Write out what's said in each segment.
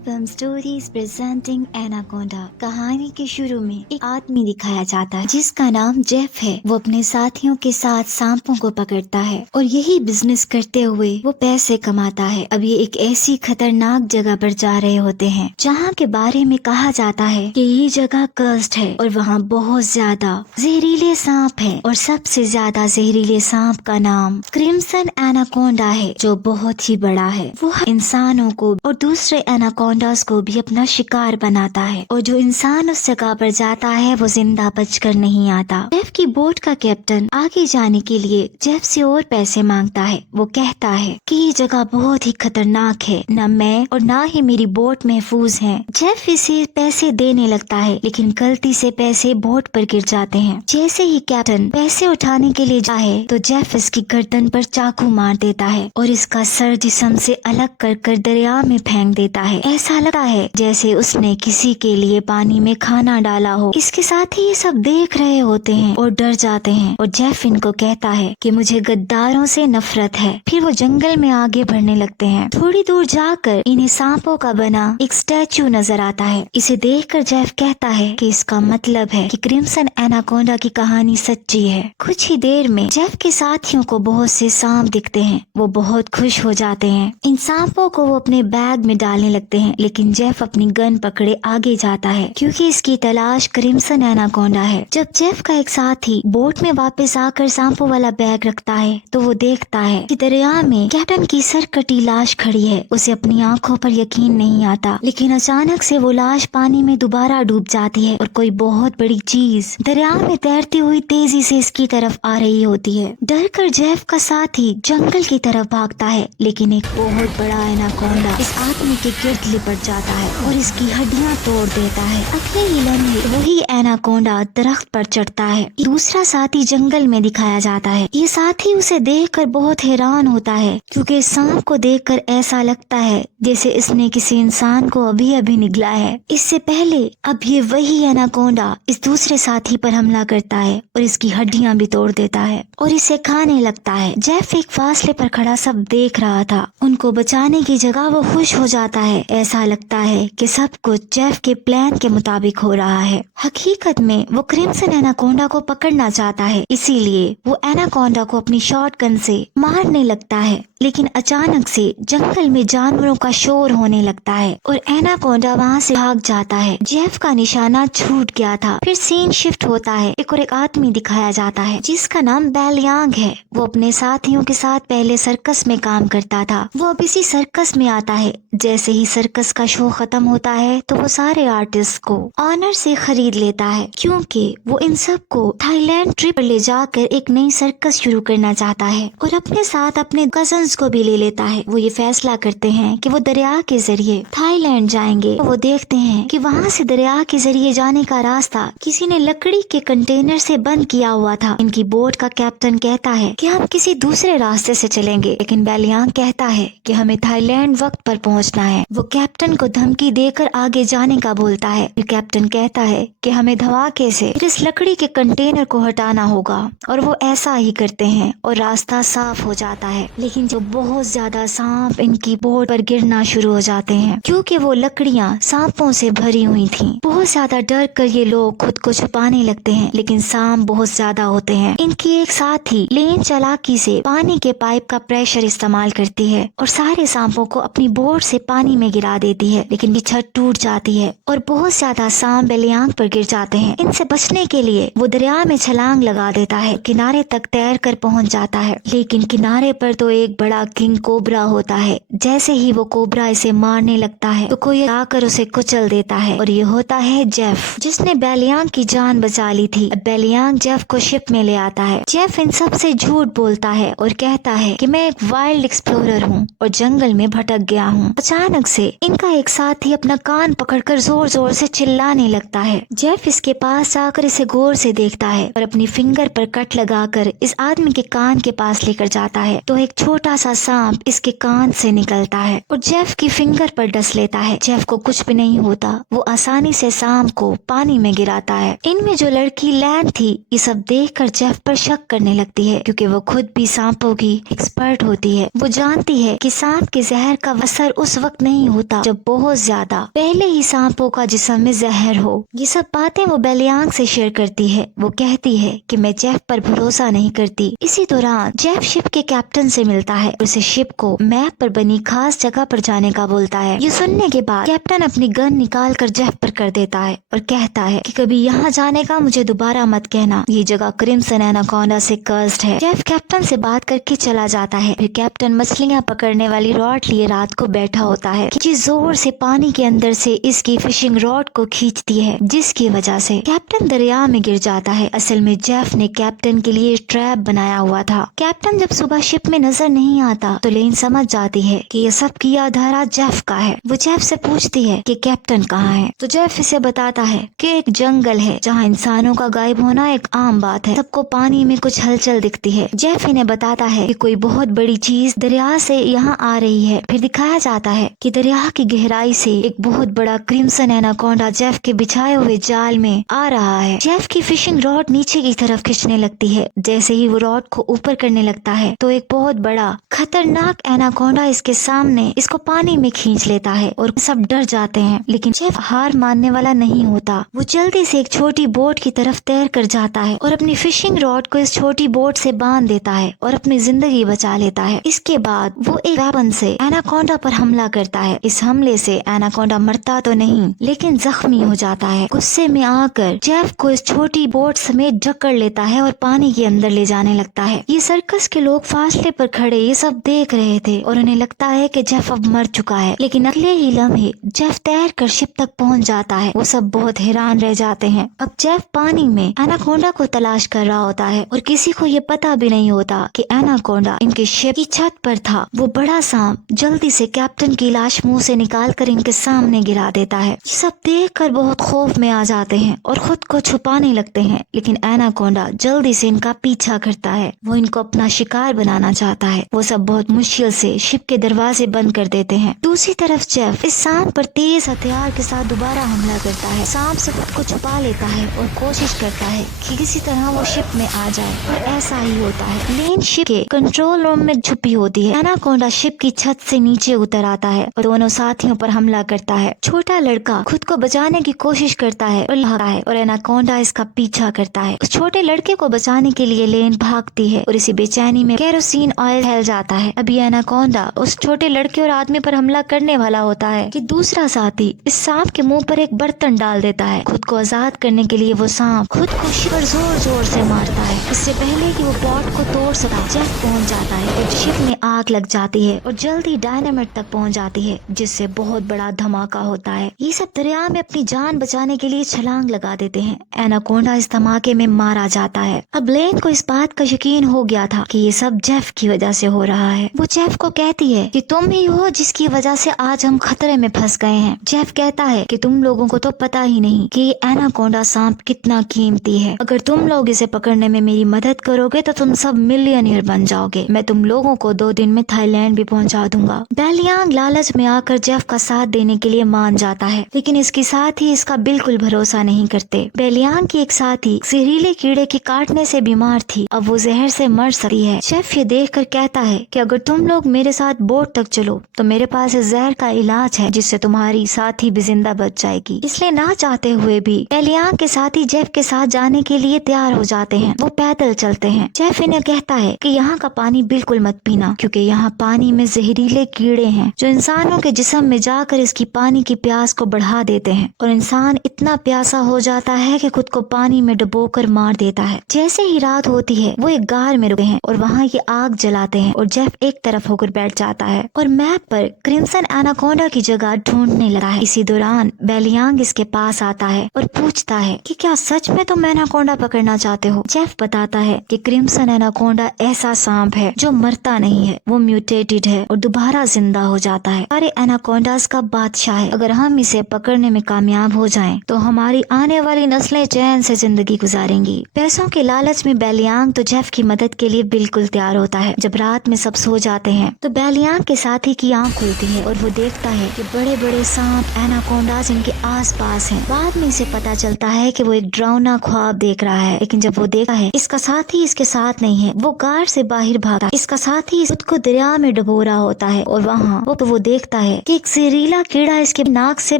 Film stories presenting anaconda. कहानी के शुरू में एक आदमी दिखाया जाता है जिसका नाम जेफ है। वो अपने साथियों के साथ सांपों को पकड़ता है और यही बिजनेस करते हुए वो पैसे कमाता है। अब ये एक ऐसी खतरनाक जगह पर जा रहे होते हैं जहाँ के बारे में कहा जाता है कि ये जगह कर्स्ड है और वहाँ बहुत ज्यादा जहरीले सांप है और सबसे ज्यादा जहरीले सांप का नाम क्रिम्सन एनाकोंडा है, जो बहुत ही बड़ा है। वो इंसानों को और दूसरे एनाकोंडास को भी अपना शिकार बनाता है और जो इंसान उस जगह पर जाता है वो जिंदा बचकर नहीं आता। जेफ की बोट का कैप्टन आगे जाने के लिए जेफ से और पैसे मांगता है। वो कहता है कि ये जगह बहुत ही खतरनाक है, न मैं और न ही मेरी बोट महफूज है। जेफ इसे पैसे देने लगता है लेकिन गलती से पैसे बोट पर गिर जाते हैं। जैसे ही कैप्टन पैसे उठाने के लिए जाए तो जेफ इसकी गर्दन पर चाकू मार देता है और इसका सर जिस्म से अलग कर दरिया में फेंक देता है। ऐसा लगता है जैसे उसने किसी के लिए पानी में खाना डाला हो। इसके साथ ही ये सब देख रहे होते हैं और डर जाते हैं और जेफ इनको कहता है कि मुझे गद्दारों से नफरत है। फिर वो जंगल में आगे बढ़ने लगते हैं। थोड़ी दूर जाकर इन्हें सांपों का बना एक स्टैचू नजर आता है। इसे देखकर जेफ कहता है कि इसका मतलब है कि क्रिम्सन एनाकोंडा की कहानी सच्ची है। कुछ ही देर में जेफ के साथियों को बहुत से सांप दिखते हैं। वो बहुत खुश हो जाते हैं। इन सांपों को वो अपने बैग में डालने लगते हैं लेकिन जेफ अपनी गन पकड़े आगे जाता है क्योंकि इसकी तलाश क्रिम्सन एनाकोंडा है। जब जेफ का एक साथी बोट में वापस आकर सांपों वाला बैग रखता है तो वो देखता है कि दरिया में कैप्टन की सरकटी लाश खड़ी है। उसे अपनी आंखों पर यकीन नहीं आता, लेकिन अचानक से वो लाश पानी में दोबारा डूब जाती है और कोई बहुत बड़ी चीज दरिया में तैरती हुई तेजी से इसकी तरफ आ रही होती है। डर कर जेफ का साथी जंगल की तरफ भागता है लेकिन एक बहुत बड़ा एनाकोंडा इस आदमी के गिर्द लिपट जाता है और इसकी हड्डियां तोड़ देता है। अगले ही लम्हे वही एनाकोंडा दरख्त पर चढ़ता है। दूसरा साथी जंगल में दिखाया जाता है। ये साथी उसे देखकर बहुत हैरान होता है क्योंकि इस सांप को देखकर ऐसा लगता है जैसे इसने किसी इंसान को अभी अभी निगला है। इससे पहले अब ये वही एनाकोंडा इस दूसरे साथी पर हमला करता है और इसकी हड्डियां भी तोड़ देता है और इसे खाने लगता है। जेफ एक फासले पर खड़ा सब देख रहा था। उनको बचाने की जगह वो खुश हो जाता है। ऐसा लगता है कि सब कुछ जेफ के प्लान के मुताबिक हो रहा है। हकीकत में वो क्रिम्सन एनाकोंडा को पकड़ना चाहता है, इसीलिए वो एनाकोंडा को अपनी शॉटगन से मारने लगता है। लेकिन अचानक से जंगल में जानवरों का शोर होने लगता है और एनाकोंडा वहाँ से भाग जाता है। जेफ का निशाना छूट गया था। फिर सीन शिफ्ट होता है। एक आदमी दिखाया जाता है जिसका नाम बेलियांग है। वो अपने साथियों के साथ पहले सर्कस में काम करता था। वो अब इसी सर्कस में आता है। जैसे ही सर्कस का शो खत्म होता है तो वो सारे आर्टिस्ट को ऑनर से खरीद लेता है क्योंकि वो इन सब को थाईलैंड ट्रिप पर ले जाकर एक नई सर्कस शुरू करना चाहता है और अपने साथ अपने कजन्स को भी ले लेता है। वो ये फैसला करते हैं कि वो दरिया के जरिए थाईलैंड जाएंगे। वो देखते हैं कि वहाँ से दरिया के जरिए जाने का रास्ता किसी ने लकड़ी के कंटेनर से बंद किया हुआ था। इनकी बोट का कैप्टन कहता है कि हम किसी दूसरे रास्ते से चलेंगे, लेकिन बेलियांग कहता है कि हमें थाईलैंड वक्त पर पहुंचना है। वो कैप्टन को धमकी देकर आगे जाने का बोलता है। फिर कैप्टन कहता है कि हमें धमाके से इस लकड़ी के कंटेनर को हटाना होगा और वो ऐसा ही करते हैं और रास्ता साफ हो जाता है। लेकिन जो बहुत ज्यादा सांप इनकी बोट पर गिरना शुरू हो जाते हैं क्योंकि वो लकड़ियाँ सांपों से भरी हुई थी। बहुत ज्यादा डर कर ये लोग खुद को छुपाने लगते हैं लेकिन सांप बहुत ज्यादा होते हैं। इनकी एक साथी लेन चालाकी से पानी के पाइप का प्रेशर इस्तेमाल करती है और सारे सांपों को अपनी बोट से पानी में गिरा देती है, लेकिन ये छत टूट जाती है और बहुत ज्यादा सांप बेलियांग पर गिर जाते हैं। इनसे बचने के लिए वो दरिया में छलांग लगा देता है। किनारे तक तैर कर पहुंच जाता है लेकिन किनारे पर तो एक बड़ा किंग कोबरा होता है। जैसे ही वो कोबरा इसे मारने लगता है तो कोई आकर उसे कुचल देता है और ये होता है जेफ, जिसने बेलियांग की जान बचा ली थी। बेलियांग जेफ को शिप में ले आता है। जेफ इन सब से झूठ बोलता है और कहता है कि मैं एक वाइल्ड एक्सप्लोरर हूँ और जंगल में भटक गया हूँ। अचानक से इनका एक साथी अपना कान पकड़कर जोर जोर से चिल्लाने लगता है। जेफ इसके पास आकर इसे गौर से देखता है और अपनी फिंगर पर कट लगाकर इस आदमी के कान के पास लेकर जाता है तो एक छोटा सा सांप इसके कान से निकलता है और जेफ की फिंगर पर डस लेता है। जेफ को कुछ भी नहीं होता। वो आसानी से सांप को पानी में गिराता है। इनमें जो लड़की लैन थी ये सब देखकर जेफ पर शक करने लगती है क्योंकि वो खुद भी सांपों की एक्सपर्ट होती है। वो जानती है कि सांप के जहर का असर उस वक्त नहीं होता होता जब बहुत ज्यादा पहले ही सांपों का जिस्म में जहर हो। ये सब बातें वो बेलियांग से शेयर करती है। वो कहती है कि मैं जेफ पर भरोसा नहीं करती। इसी दौरान जेफ शिप के कैप्टन से मिलता है, उसे शिप को मैप पर बनी खास जगह पर जाने का बोलता है। ये सुनने के बाद कैप्टन अपनी गन निकाल कर जेफ पर कर देता है और कहता है कि कभी यहाँ जाने का मुझे दोबारा मत कहना, ये जगह क्रिम्सन एनाकोंडा से कर्स्ड है। जेफ कैप्टन से बात करके चला जाता है। फिर कैप्टन मछलियाँ पकड़ने वाली रॉड लिए रात को बैठा होता है कि जोर से पानी के अंदर से इसकी फिशिंग रॉड को खींचती है, जिसकी वजह से कैप्टन दरिया में गिर जाता है। असल में जेफ ने कैप्टन के लिए ट्रैप बनाया हुआ था। कैप्टन जब सुबह शिप में नजर नहीं आता तो लेन समझ जाती है कि ये सब किया धरा जेफ का है। वो जेफ से पूछती है कि कैप्टन कहाँ है, तो जेफ इसे बताता है कि एक जंगल है जहाँ इंसानों का गायब होना एक आम बात है। सबको पानी में कुछ हलचल दिखती है। जेफ इन्हें बताता है कि कोई बहुत बड़ी चीज दरिया से यहाँ आ रही है। फिर दिखाया जाता है कि दरिया की गहराई से एक बहुत बड़ा क्रिम्सन एनाकोंडा जेफ के बिछाए हुए जाल में आ रहा है। जेफ की फिशिंग रॉड नीचे की तरफ खींचने लगती है। जैसे ही वो रॉड को ऊपर करने लगता है तो एक बहुत बड़ा खतरनाक एनाकोंडा इसके सामने इसको पानी में खींच लेता है और सब डर जाते हैं। लेकिन जेफ हार मानने वाला नहीं होता। वो जल्दी से एक छोटी बोट की तरफ तैर कर जाता है और अपनी फिशिंग रॉड को इस छोटी बोट से बांध देता है और अपनी जिंदगी बचा लेता है। इसके बाद वो एक वेपन से एनाकोंडा पर हमला करता है। इस हमले से एनाकोंडा मरता तो नहीं लेकिन जख्मी हो जाता है। गुस्से में आकर जेफ को इस छोटी बोट समेत जकड़ लेता है और पानी के अंदर ले जाने लगता है। ये सर्कस के लोग फासले पर खड़े ये सब देख रहे थे और उन्हें लगता है कि जेफ अब मर चुका है। लेकिन अगले ही लम्हे जेफ तैर कर शिप तक पहुंच जाता है। वो सब बहुत हैरान रह जाते हैं। अब जेफ पानी में एनाकोंडा को तलाश कर रहा होता है और किसी को ये पता भी नहीं होता कि एनाकोंडा इनके शिप की छत पर था। वो बड़ा सांप जल्दी से कैप्टन की लाश मुंह से निकाल कर इनके सामने गिरा देता है। ये सब देख कर बहुत खौफ में आ जाते हैं और खुद को छुपाने लगते हैं। लेकिन एनाकोंडा जल्दी से इनका पीछा करता है। वो इनको अपना शिकार बनाना चाहता है। वो सब बहुत मुश्किल से शिप के दरवाजे बंद कर देते हैं। दूसरी तरफ जेफ इस सांप पर तेज हथियार के साथ दोबारा हमला करता है। सांप से खुद को छुपा लेता है और कोशिश करता है कि किसी तरह वो शिप में आ जाए, और ऐसा ही होता है। लेन शिप के कंट्रोल रूम में छुपी होती है। एनाकोंडा शिप की छत से नीचे उतर आता है और दोनों साथियों पर हमला करता है। छोटा लड़का खुद को बचाने की कोशिश करता है और भागता है और एनाकोंडा इसका पीछा करता है। उस छोटे लड़के को बचाने के लिए लेन भागती है और इसी बेचैनी में केरोसिन ऑयल फैल जाता है। अभी एनाकोंडा उस छोटे लड़के और आदमी पर हमला करने वाला होता है कि दूसरा साथी इस सांप के मुंह पर एक बर्तन डाल देता है। खुद को आजाद करने के लिए वो सांप खुद को शिप पर जोर जोर से मारता है। इससे पहले कि वो पॉट को तोड़ सका जेफ पहुंच जाता है और शिप में आग लग जाती है और जल्दी डायनामाइट तक पहुंच जाती है, जिससे बहुत बड़ा धमाका होता है। ये सब दरिया में अपनी जान बचाने के लिए छलांग लगा देते हैं। एनाकोंडा इस धमाके में मारा जाता है। अब लेन को इस बात का यकीन हो गया था कि ये सब जेफ की वजह से हो रहा है। वो जेफ को कहती है कि तुम ही हो जिसकी वजह से आज हम खतरे में फंस गए हैं। जेफ कहता है कि तुम लोगों को तो पता ही नहीं कि ये एनाकोंडा सांप कितना कीमती है। अगर तुम लोग इसे पकड़ने में मेरी मदद करोगे तो तुम सब मिलियनियर बन जाओगे। मैं तुम लोगों को 2 दिन में थाईलैंड भी पहुंचा दूंगा। बेलियांग लालच में आकर जेफ का साथ देने के लिए मान जाता है, लेकिन इसके साथ ही इसका बिल्कुल भरोसा नहीं करते। बेलियांग की एक साथी जहरीले कीड़े के काटने से बीमार थी। अब वो जहर से मर सकती है। जेफ ये देख कर कहता है कि अगर तुम लोग मेरे साथ बोट तक चलो तो मेरे पास इस जहर का इलाज है जिससे तुम्हारी साथी भी जिंदा बच जाएगी। इसलिए ना चाहते हुए भी बेलियांग के साथी जेफ के साथ जाने के लिए तैयार हो जाते हैं। वो पैदल चलते हैं। जेफ इन्हें कहता है कि यहाँ का पानी बिल्कुल मत पीना, क्योंकि यहाँ पानी में जहरीले कीड़े हैं जो इंसानों के जिस्म में जाकर इसकी पानी की प्यास को बढ़ा देते हैं और इंसान इतना प्यासा हो जाता है कि खुद को पानी में डुबोकर मार देता है। जैसे ही रात होती है वो एक गार में रुके हैं और वहाँ ये आग जलाते हैं और जेफ एक तरफ होकर बैठ जाता है और मैप पर क्रिम्सन एनाकोंडा की जगह ढूंढने लगा है। इसी दौरान बेलियांग इसके पास आता है और पूछता है कि क्या सच में तुम एनाकोंडा पकड़ना चाहते हो। जेफ बताता है कि क्रिम्सन एनाकोंडा ऐसा सांप है जो मरता नहीं है, वो म्यूटेटेड है और दोबारा जिंदा हो जाता है। सारे एनाकोंडास का बादशाह है। अगर हम इसे पकड़ने में कामयाब हो जाएं तो हमारी आने वाली नस्लें चैन से जिंदगी गुजारेंगी। पैसों के लालच में बेलियांग तो जेफ की मदद के लिए बिल्कुल तैयार होता है। जब रात में सब सो जाते हैं तो बेलियांग के साथी की आंख खुलती है और वो देखता है कि बड़े बड़े सांप एनाकोंडास इनके आस पास है। बाद में इसे पता चलता है कि वो एक डरावना ख्वाब देख रहा है, लेकिन जब वो देखता है इसका साथी इसके साथ नहीं है, वो गार से बाहर भागा। इसका साथी खुद को दरिया में डुबो रहा होता है और वहाँ वो देखता है कि एक जहरीला कीड़ा इसके नाक से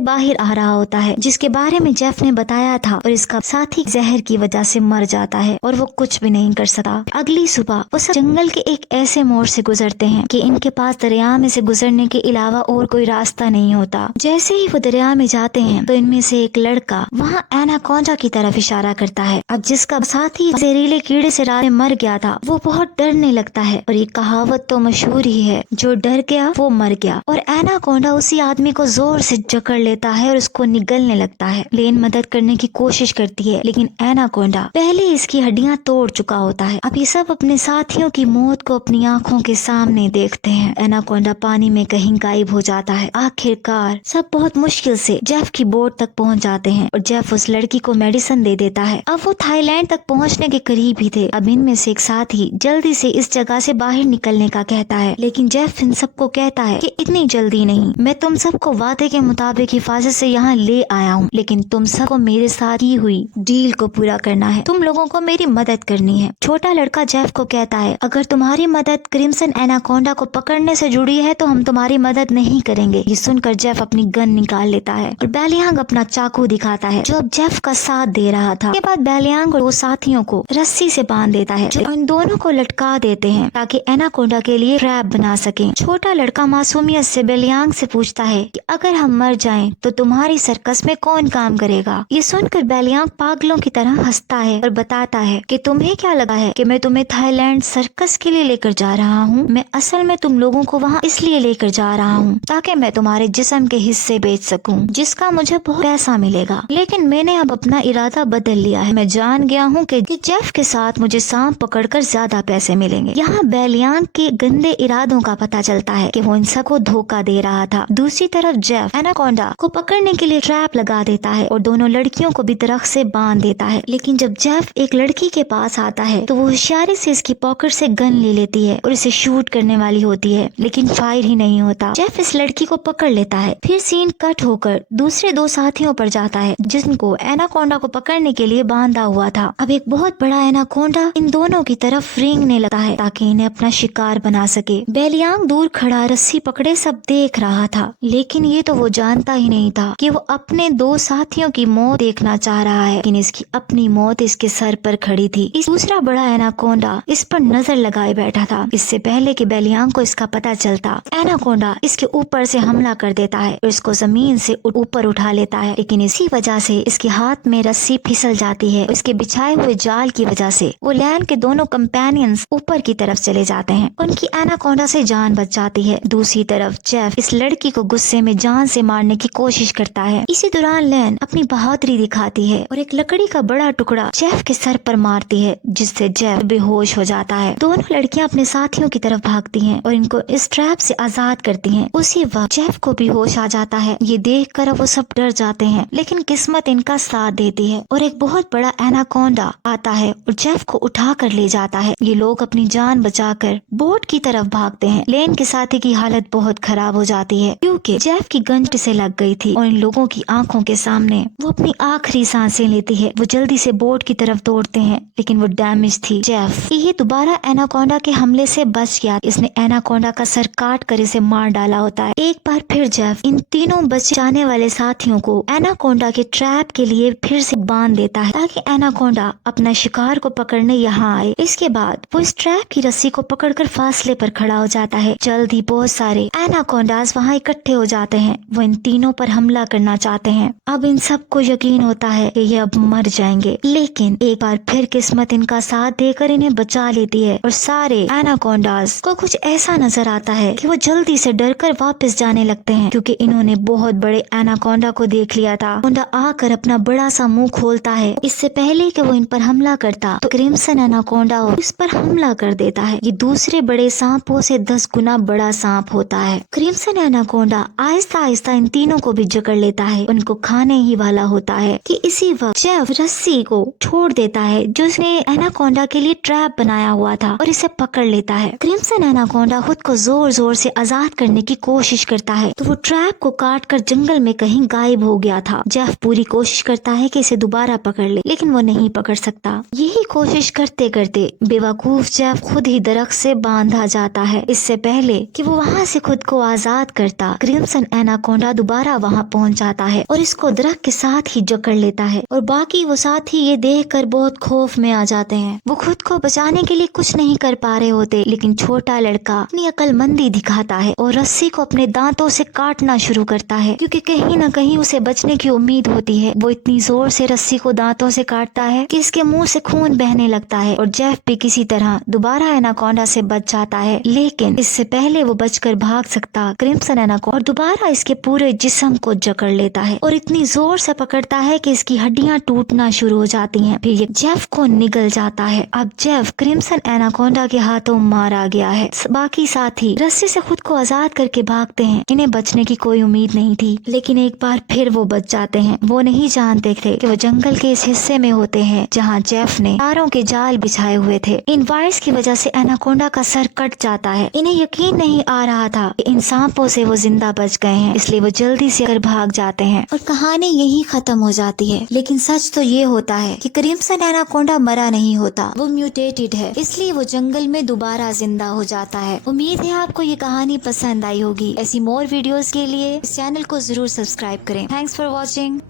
बाहर आ रहा होता है, जिसके बारे में जेफ ने बताया था, और इसका साथी जहर की वजह से मर जाता है और वो कुछ भी नहीं कर सकता। अगली सुबह वो सब जंगल के एक ऐसे मोड़ से गुजरते हैं कि इनके पास दरिया में से गुजरने के अलावा और कोई रास्ता नहीं होता। जैसे ही वो दरिया में जाते हैं तो इनमें से एक लड़का वहाँ एनाकोंडा की तरफ इशारा करता है। अब जिसका साथी जहरीले कीड़े से रात में मर गया था वो बहुत डरने लगता है, और ये कहावत तो मशहूर ही है, जो डर गया वो मर गया। और एनाकोंडा उसी आदमी को जोर से जकड़ लेता है और उसको निगलने लगता है। लेन मदद करने की कोशिश करती है, लेकिन एनाकोंडा पहले इसकी हड्डियां तोड़ चुका होता है। अब ये सब अपने साथियों की मौत को अपनी आंखों के सामने देखते हैं। एनाकोंडा पानी में कहीं गायब हो जाता है। आखिरकार सब बहुत मुश्किल से जेफ की बोट तक पहुंच जाते हैं और जेफ उस लड़की को मेडिसिन दे देता है। अब वो थाईलैंड तक पहुंचने के करीब ही थे। अब इनमें से एक साथी जल्दी से इस जगह से बाहर निकलने का कहता है, लेकिन जेफ इन सबको कहता है कि इतनी जल्दी नहीं, मैं तुम सबको वादे के मुताबिक हिफाजत से यहाँ ले आया हूँ, लेकिन तुम सबको मेरे साथ ही हुई डील को पूरा करना है। तुम लोगों को मेरी मदद करनी है। छोटा लड़का जेफ को कहता है, अगर तुम्हारी मदद क्रिम्सन एनाकोंडा को पकड़ने से जुड़ी है तो हम तुम्हारी मदद नहीं करेंगे। ये सुनकर जेफ अपनी गन निकाल लेता है और बैलियांग अपना चाकू दिखाता है, जो अब जेफ का साथ दे रहा था। इसके बाद बैलियांग और वो साथियों को रस्सी से बांध देता है, जो इन दोनों को लटका देते हैं ताकि एनाकोंडा के लिए ट्रैप बना सके। छोटा लड़का मासूमियत से बैलियांग से पूछता है कि अगर हम मर जाएं तो तुम्हारी सर्कस में कौन काम करेगा। ये सुनकर बैलियांग पागलों की तरह हंसता है और बताता है कि तुम्हें क्या लगा है कि मैं तुम्हें थाईलैंड सर्कस के लिए लेकर जा रहा हूँ। मैं असल में तुम लोगों को वहाँ इसलिए लेकर जा रहा हूँ ताकि मैं तुम्हारे जिस्म के हिस्से बेच सकूं, जिसका मुझे बहुत पैसा मिलेगा। लेकिन मैंने अब अपना इरादा बदल लिया है। मैं जान गया हूँ कि जेफ के साथ मुझे सांप पकड़कर ज्यादा पैसे मिलेंगे। यहाँ बैलियांग के गंदे इरादों का पता चलता है कि वो इन सबको धोखा दे रहा था। दूसरी तरफ जेफ एनाकोंडा को पकड़ने के लिए ट्रैप लगा देता है और दोनों लड़कियों को भी दरख्त से बांध देता है। लेकिन जब जेफ एक लड़की के पास आता है तो वो होशियारी से इसकी पॉकेट से गन ले लेती है और इसे शूट करने वाली होती है, लेकिन फायर ही नहीं होता। जेफ इस लड़की को पकड़ लेता है। फिर सीन कट होकर दूसरे दो साथियों पर जाता है जिनको एनाकोंडा को पकड़ने के लिए बांधा हुआ था। अब एक बहुत बड़ा एनाकोंडा इन दोनों की तरफ रेंगने लगता है ताकि इन्हें अपना शिकार बना सके। बैलियांग दूर खड़ा रस्सी पकड़े सब देख रहा था, लेकिन ये तो वो जानता ही नहीं था कि वो अपने दो साथियों की मौत देखना चाह रहा है, लेकिन इसकी अपनी मौत इसके सर पर खड़ी थी। इस दूसरा बड़ा एनाकोंडा इस पर नजर लगाए बैठा था। इससे पहले कि बैलियांग को इसका पता चलता, एनाकोंडा इसके ऊपर से हमला कर देता है और इसको जमीन से ऊपर उठा लेता है, लेकिन इसी वजह से इसके हाथ में रस्सी फिसल जाती है। इसके बिछाए हुए जाल की वजह से वो लैन के दोनों कंपेनियंस ऊपर की तरफ चले जाते हैं। उनकी एनाकोंडा से जान बच जाती है। दूसरी तरफ जेफ इस लड़की को गुस्से में जान से मारने की कोशिश करता है। इसी दौरान लैन अपनी बहादुरी दिखाती है और एक लकड़ी का बड़ा टुकड़ा जेफ के सर पर मारती है, जिससे जेफ बेहोश हो जाता है। दोनों लड़कियां अपने साथियों की तरफ भागती हैं और इनको इस ट्रैप से आजाद करती हैं। उसी वक्त जेफ को भी होश आ जाता है। ये देखकर वो सब डर जाते हैं, लेकिन किस्मत इनका साथ देती है और एक बहुत बड़ा एनाकोंडा आता है और जेफ को उठा कर ले जाता है। ये लोग अपनी जान बचाकर बोट की तरफ भागते हैं। लेन के साथी की हालत बहुत खराब हो जाती है क्योंकि जेफ की गन से लग गई थी और इन लोगों की आंखों के सामने वो अपनी आखिरी सांसें लेती है। वो जल्दी से बोट की तरफ दौड़ते हैं, लेकिन वो डैमेज थी। जेफ ये दोबारा एनाकोंडा के हमले से बच गया। इसने एनाकोंडा का सर काट कर इसे मार डाला होता है। एक बार फिर जेफ इन तीनों बच जाने वाले साथियों को एनाकोंडा के ट्रैप के लिए फिर से बांध देता है ताकि एनाकोंडा अपना शिकार को पकड़ने यहाँ आए। इसके बाद वो इस ट्रैप की रस्सी को पकड़कर फासले पर खड़ा हो जाता है। जल्द ही बहुत सारे एनाकोंडास वहाँ इकट्ठे हो जाते हैं। वो इन तीनों पर हमला करना चाहते हैं। अब इन सबको यकीन होता है कि ये अब मर जाएंगे, लेकिन एक बार फिर किस्मत इनका साथ देकर इन्हें बचा लेती है और सारे एनाकोंडास को कुछ ऐसा नजर आता है कि वो जल्दी से डरकर वापस जाने लगते हैं क्योंकि इन्होंने बहुत बड़े एनाकोंडा को देख लिया था। एनाकोंडा आकर अपना बड़ा सा मुंह खोलता है। इससे पहले कि वो इन पर हमला करता तो क्रिम्सन एनाकोंडा इस पर हमला कर देता है। ये दूसरे बड़े सांपों से 10 गुना बड़ा सांप होता है। क्रिम्सन एनाकोंडा आहिस्ता आहिस्ता इन तीनों को भी जकड़ लेता है, उनको खाने ही वाला होता है कि इसी वक्त जेफ रस्सी को छोड़ देता है जो उसने एनाकोंडा के लिए ट्रैप बनाया हुआ था और इसे पकड़ लेता है। क्रिम्सन एनाकोंडा खुद को जोर जोर से आजाद करने की कोशिश करता है तो वो ट्रैप को काट कर जंगल में कहीं गायब हो गया था। जेफ पूरी कोशिश करता है कि इसे दोबारा पकड़ ले, लेकिन वो नहीं पकड़ सकता। यही कोशिश करते करते बेवकूफ जेफ खुद ही दरख्त से बांधा जाता है। इससे पहले कि वो वहाँ से खुद को आजाद बर्बाद करता क्रिम्सन एनाकोंडा दोबारा वहाँ पहुँच जाता है और इसको दरख्त के साथ ही जकड़ लेता है और बाकी वो साथी ये देखकर बहुत खौफ में आ जाते हैं। वो खुद को बचाने के लिए कुछ नहीं कर पा रहे होते, लेकिन छोटा लड़का अपनी अक्लमंदी दिखाता है और रस्सी को अपने दांतों से काटना शुरू करता है, क्योंकि कहीं न कहीं उसे बचने की उम्मीद होती है। वो इतनी जोर से रस्सी को दांतों से काटता है कि इसके मुंह से खून बहने लगता है और जेफ भी किसी तरह दोबारा एनाकोंडा से बच जाता है, लेकिन इससे पहले वो बचकर भाग सकता क्रिम्सन एनाकोंडा और दोबारा इसके पूरे जिस्म को जकड़ लेता है और इतनी जोर से पकड़ता है कि इसकी हड्डियां टूटना शुरू हो जाती हैं। फिर ये जेफ को निगल जाता है। अब जेफ क्रिम्सन एनाकोंडा के हाथों मारा गया है। बाकी साथी रस्सी से खुद को आजाद करके भागते हैं। इन्हें बचने की कोई उम्मीद नहीं थी, लेकिन एक बार फिर वो बच जाते हैं। वो नहीं जानते थे कि वो जंगल के इस हिस्से में होते हैं जहाँ जेफ ने तारों के जाल बिछाए हुए थे। इन वायर्स की वजह से एनाकोंडा का सर कट जाता है। इन्हें यकीन नहीं आ रहा था कि इन सांपों से वो जिंदा बच गए हैं, इसलिए वो जल्दी से भाग जाते हैं और कहानी यही खत्म हो जाती है। लेकिन सच तो ये होता है कि क्रिम्सन एनाकोंडा मरा नहीं होता, वो म्यूटेटेड है, इसलिए वो जंगल में दोबारा जिंदा हो जाता है। उम्मीद है आपको ये कहानी पसंद आई होगी। ऐसी मोर वीडियोस के लिए इस चैनल को जरूर सब्सक्राइब करें। Thanks for watching.